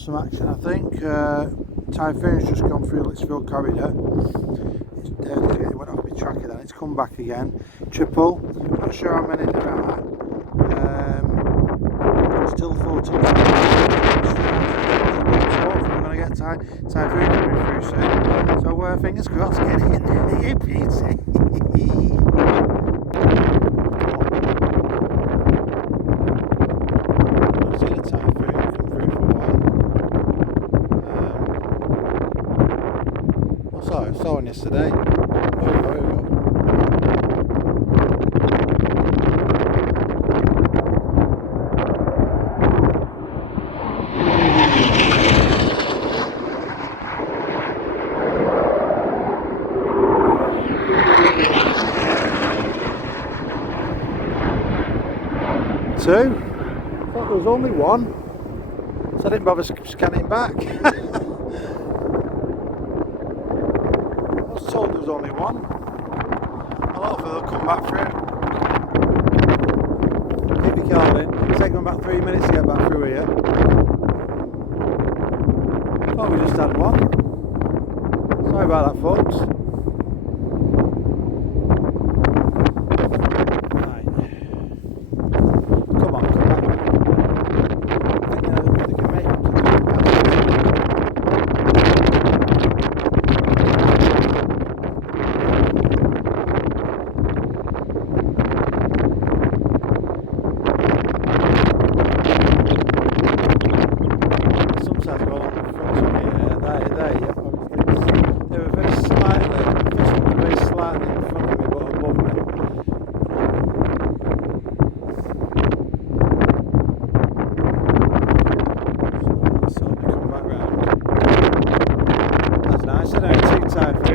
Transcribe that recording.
Some action, I think. Typhoon's just gone through Lichfield corridor. It went off my tracker then, it's come back again. Triple, not sure how many there are. Still 14. So hopefully we're going to get Typhoon coming through soon. So fingers crossed, get it in there, you beauty. I've seen a Typhoon come through for a while. I saw one yesterday. Here we go. Two. I thought there was only one, so I didn't bother scanning back. I was told there was only one. Well, hopefully they'll come back through. Keep me calling. It's taken about 3 minutes to get back through here. I thought we just had one. Sorry about that, folks. Typhoon.